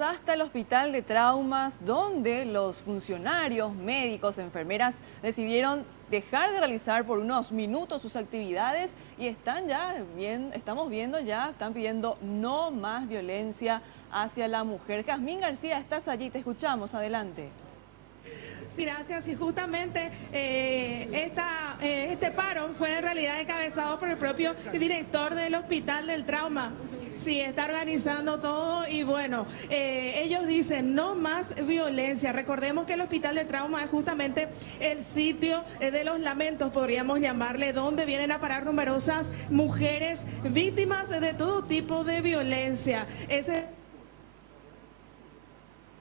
vamos hasta el hospital de traumas, donde los funcionarios, médicos, enfermeras decidieron dejar de realizar por unos minutos sus actividades y están estamos viendo ya, están pidiendo no más violencia hacia la mujer. Jazmín García, estás allí, te escuchamos, adelante. Sí, gracias. Y justamente este paro fue en realidad encabezado por el propio director del Hospital del Trauma. Sí, está organizando todo y bueno, ellos dicen no más violencia. Recordemos que el Hospital del Trauma es justamente el sitio de los lamentos, podríamos llamarle, donde vienen a parar numerosas mujeres víctimas de todo tipo de violencia.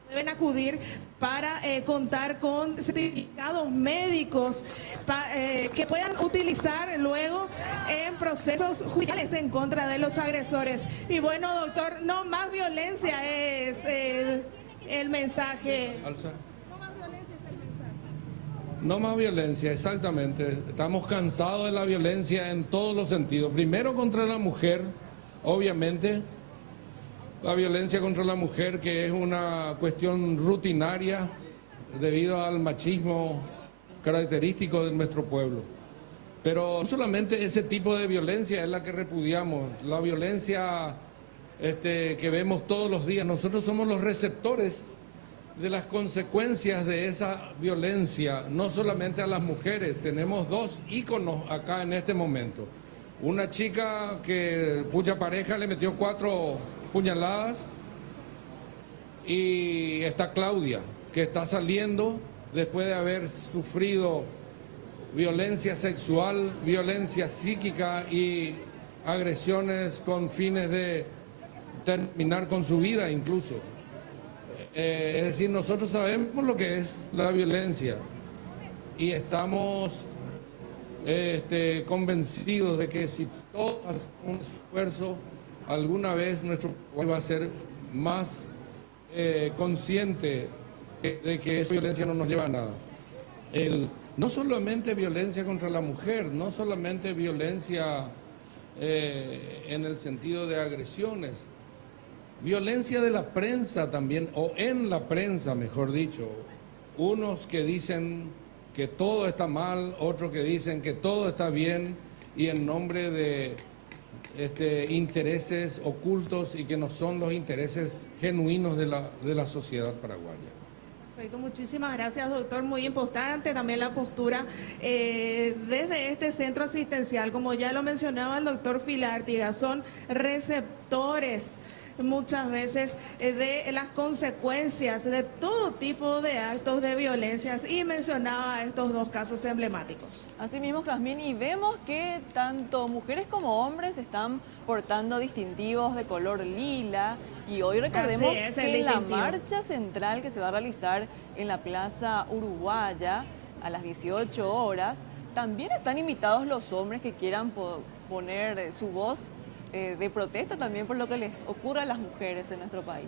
Deben acudir para contar con certificados médicos que puedan utilizar luego en procesos judiciales en contra de los agresores. Y bueno, doctor, no más violencia es el mensaje. No más violencia es el mensaje. No más violencia, exactamente. Estamos cansados de la violencia en todos los sentidos. Primero contra la mujer, obviamente. La violencia contra la mujer, que es una cuestión rutinaria debido al machismo característico de nuestro pueblo. Pero no solamente ese tipo de violencia es la que repudiamos, la violencia que vemos todos los días. Nosotros somos los receptores de las consecuencias de esa violencia, no solamente a las mujeres. Tenemos dos íconos acá en este momento. Una chica cuya pareja le metió 4 puñaladas, y está Claudia, que está saliendo después de haber sufrido violencia sexual, violencia psíquica y agresiones con fines de terminar con su vida incluso. Es decir, nosotros sabemos lo que es la violencia y estamos convencidos de que si todos hacemos un esfuerzo, alguna vez nuestro pueblo va a ser más consciente de que esa violencia no nos lleva a nada. No solamente violencia contra la mujer, no solamente violencia en el sentido de agresiones, violencia de la prensa también, o en la prensa, mejor dicho. Unos que dicen que todo está mal, otros que dicen que todo está bien, y en nombre de intereses ocultos y que no son los intereses genuinos de la sociedad paraguaya. Perfecto, muchísimas gracias, doctor. Muy importante también la postura desde este centro asistencial, como ya lo mencionaba el doctor Filártiga, son receptores muchas veces de las consecuencias de todo tipo de actos de violencias, y mencionaba estos dos casos emblemáticos. Así mismo, Jazmín, y vemos que tanto mujeres como hombres están portando distintivos de color lila, y hoy recordemos que la marcha central que se va a realizar en la Plaza Uruguaya a las 18 horas, también están invitados los hombres que quieran poner su voz de protesta también por lo que les ocurre a las mujeres en nuestro país.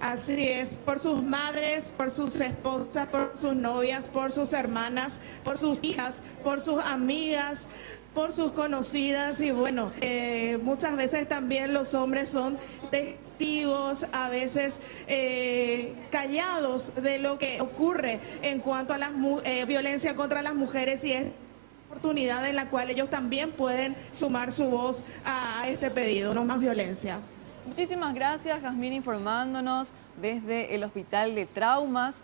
Así es, por sus madres, por sus esposas, por sus novias, por sus hermanas, por sus hijas, por sus amigas, por sus conocidas, y bueno, muchas veces también los hombres son testigos, a veces callados de lo que ocurre en cuanto a la violencia contra las mujeres, y es oportunidad en la cual ellos también pueden sumar su voz a este pedido, no más violencia. Muchísimas gracias, Jazmín, informándonos desde el Hospital de Traumas.